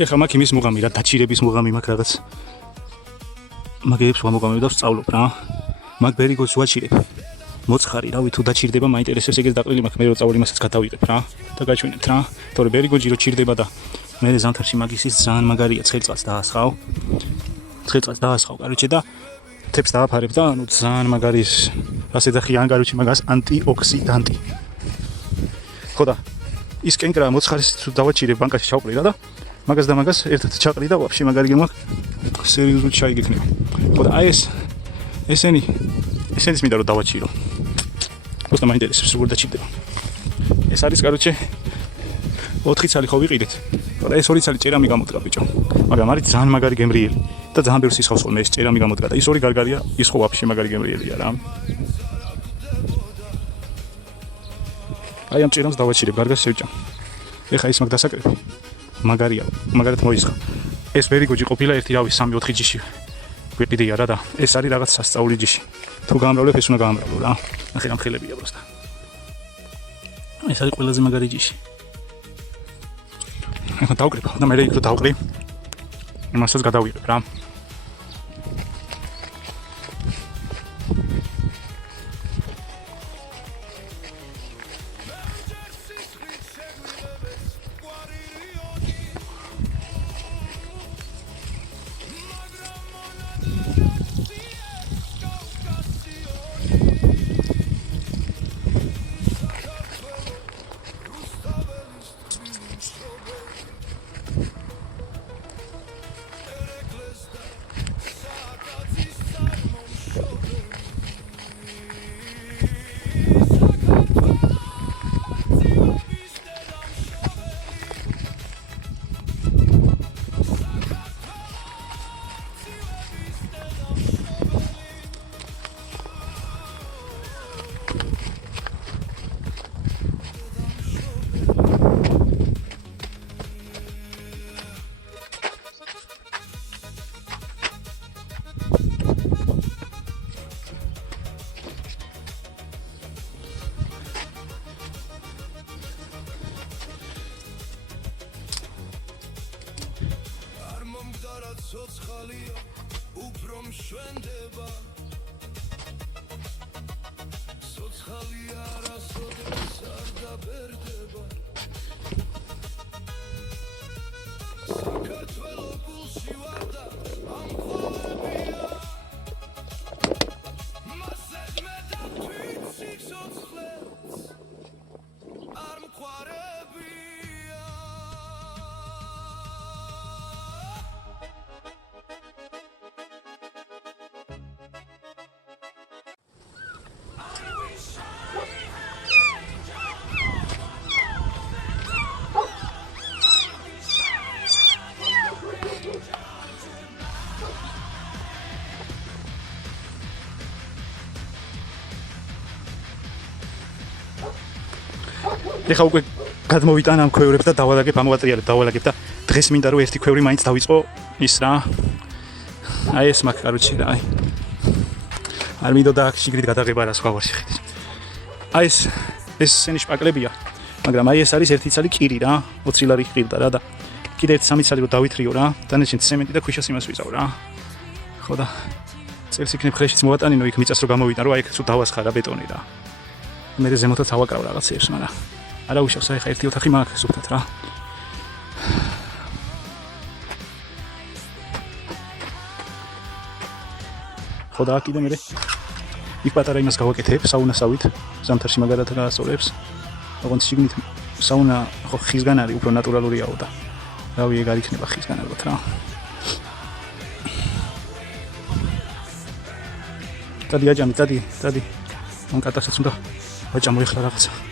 ეხლა მაგ იმის მუღამი რა დაჩირების მუღამი მაგ რაღაც მაგებს ვამოყამებ და ვსწავლობ რა მაგ ბერიგოს ვაჩირებ მოცხარი რავი თუ დაჩირდება მაინტერესებს ეგეც დაყრილი მაქვს მე რო წავალი მასაც გადავიღებ რა და გაჩვენებთ რა თორე ბერიგოჯი რო ჩირდება და მე ზამთარში მაგისის ძალიან მაგარია ცხელწას დაასხავ კაროჩე და თებს დააფარებ და ნუ ძალიან მაგარის ასე ძახიან კაროჩე მაგას ანტიოქსიდანტი ხო და ის კენკრა მოცხარის თუ დავაჩირებ ბანკაში ჩავყრი რა და მაგას და მაგას ერთად ჩაყრი და ვაფშე მაგარი გემაქვს სერიოზულად ჩაიგიქნება ხო და აი ესენის მინდა რომ დავაჩირო უბრალოდ მაინტერესებს როგორ დაჩირდება ეს არის კაროჩე 4 ცალი ხო ვიყიდეთ ხო და ეს 2 ცალი ჭერამი გამოდგა ბიჭო მაგრამ არის ძალიან მაგარი გემრიელი და ძალიან ბევრს ისხავს ხოლმე ეს ჭერამი გამოდგა და ის 2 გარგარია ის ხო ვაფშე მაგარი გემრიელია რა აი ამ ჭერამს დავაჩირებ გარგას შევჭამ ეხა ის მაგ დასაკრები მაგარია მაგარად მოისხა ეს ბერიგოჯი ყოფილა 1 რავი 3-4 ჯიში ვიყიდია რა და ეს არის რაღაც სასწაული ჯიში თუ გაამრავლებ ეს უნდა გაამრავლო რა ნახე რა მხილებია პროსტა ეს არის ყველაზე მაგარი ჯიში ეხლა დავკრიბ და მე იქ რო დავკრი იმასაც გადავიღებ რა ეხა უკვე გადმოვიტან ამ ქვევრებს და დავალაგებ ამოვატრიალებ დავალაგებ და დღეს მინდა რომ ერთი ქვევრი მაინც დავიწყო ის რა აი ეს მაგ კაროჩე რა აი არ მინდოდა აქ შიგრით გადაღება რა სხვა ვარ შეხედე აი ეს სენი შპაკლებია მაგრამ აი ეს არის ერთი ცალი კირი რა 20 ლარი ყირდა რა და კიდე 3 ცალი რომ დავითრიო რა დანარჩენ ცემენტი და ქვიშას იმას ვიწავ რა ხო და წელს იქნებ ხრეშიც მოვატანინო იქ მიწას რომ გამოვიტან რომ აი ეს თუ დავასხა რა ბეტონი რა მე ზემოთაც ავაკრავ რაღაცებს მაგრამ არა უშავს აი ხა ერთი ოთახი მაქვს სუფთად რა ხო და კიდე მე იქ პატარა იმას გავაკეთებ საუნასავით ზამთარში მაგარად გაასწორებს ოღონდ შიგნით საუნა ხო ხისგან არის უფრო ნატურალურიაო და რავი ეგ არ იქნება ხისგან ალბათ რა დადი აჯამი დადი მან კატასაც უნდა ვაჭამო ეხლა რაღაცა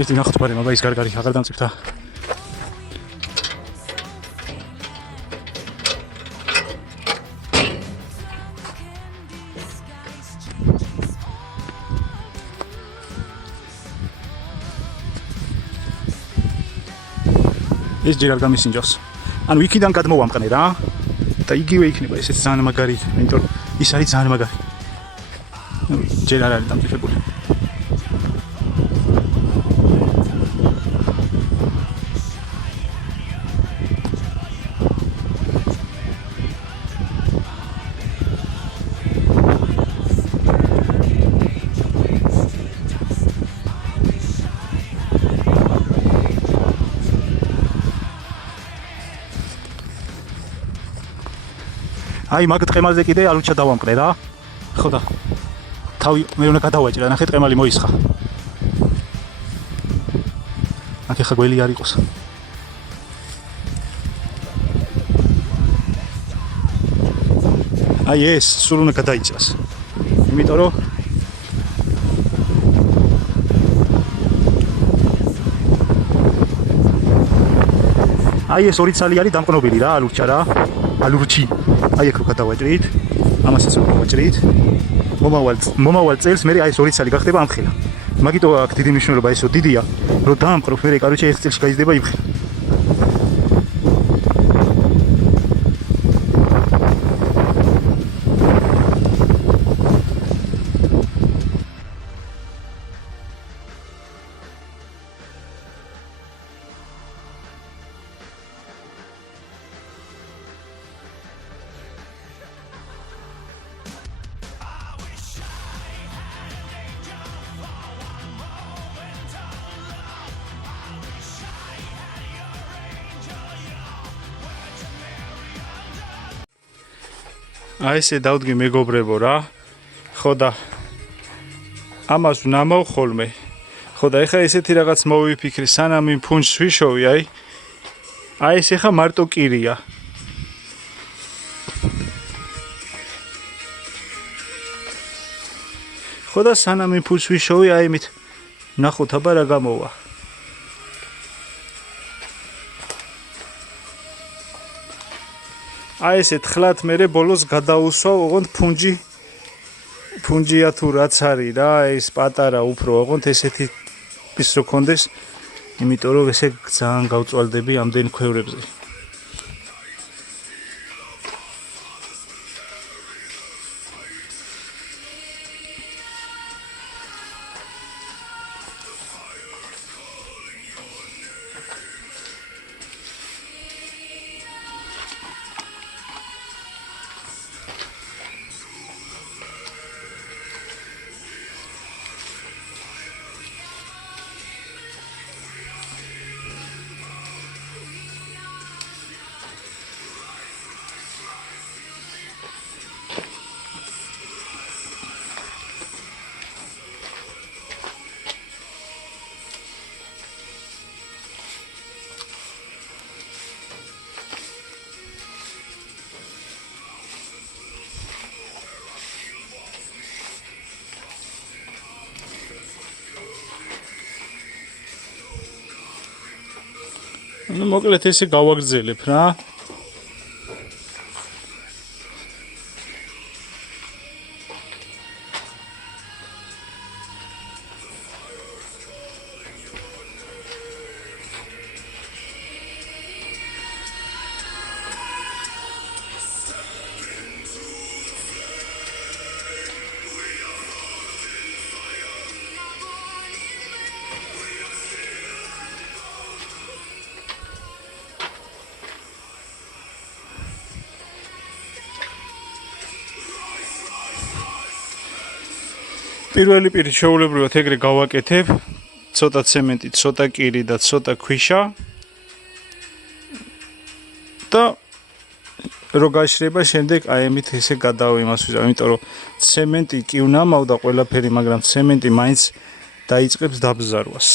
ეს ნახოთ პარე მაგა ის გარგარი აღარ დამწიფდა ეს ჯერ არ გამისინჯავს ანუ იქიდან გადმოვამყნე რა და იგივე იქნება ესეც ძალიან მაგარი იმიტომ ის არის ძალიან მაგარი ჯერ არ არის დამწიფებული აი მაგ ტყემალზე კიდე ალუჩა დავამყრე რა. ხო და თავი მე უნდა გადავაჭრა, ნახე ტყემალი მოისხა. აქ ხა გველი არ იყოს. აი ეს სულ უნდა გადაიწას. იმიტომ რომ აი ეს ორი ცალი არის დამყნობილი რა, ალურჩა რა. ალურჩი. აი აქ რო გადავაჭრით. ამასაც რო გავაჭრით. მომავალ წელს მე აი ეს ორი ცალი გახდება ამხელა. მაგიტო აქ დიდი მნიშვნელობა ესო დიდია, რომ დაამყრო მე კაროჩე ერთ წელში გაიზრდება იმხელა. აი ესე დავდგე მეგობრებო რა. ხო და ამას ვნამავ ხოლმე. ხო და ეხა ესეთი რაღაც მოვიფიქრე, სანამ იმ ფუნჩს ვიშოვი, აი ეს ეხა მარტო კირია. ხო და სანამ იმ ფუნჩს ვიშოვი, აი მით ნახოთ აბა რა გამოვა. აი ესე თხლად მერე ბოლოს გადაუსვავ, ოღონდ ფუნჯია თუ რაც არის რა, ეს პატარა უფრო ოღონდ ესეთი ის რო კონდეს, იმიტომ რომ ესე ძალიან გავწვალდები ამდენ ქვევრებზე. ну მოკლედ ესე გავაგრძელებ რა. პირველი პირი შეულებრივად ეგრე გავაკეთებ, ცოტა ცემენტი, ცოტა კირი და ცოტა ქვიშა და რო გაიშრება შემდეგ აი ამით ესე გადავიმასვიზავ, იმიტომ რომ ცემენტი კი ვნამავდა ყველაფერი, მაგრამ ცემენტი მაინც დაიწყებს დაბზარვას.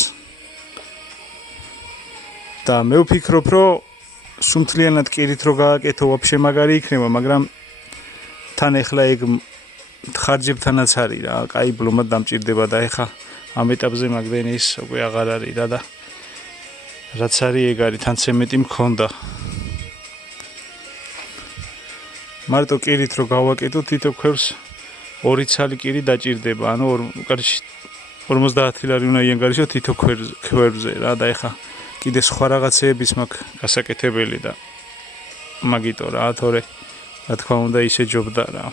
და მე ვფიქრობ, რომ სუმთლიანად კირით რო გააკეთო, ვაფშე მაგარი იქნება, მაგრამ თან ეხლა ეგ ხარჯებთანაც არის რა, კაი ბლომად დამჭირდება და ეხა ამ ეტაპზე მაგდენი ის უკვე აღარ არის რა და რაც არის ეგ არის, თან ცემენტი მქონდა. მარტო კირით რო გავაკეთო, თითო ქვევრს ორი ცალი კირი დაჭირდება, ანუ 50 ლარი უნდა იანგარიშო თითო ქვევრზე რა და ეხა კიდე სხვა რაღაცეების მაქვს გასაკეთებელი და მაგიტო რა, თორე რა თქმა უნდა ისე ჯობდა რა.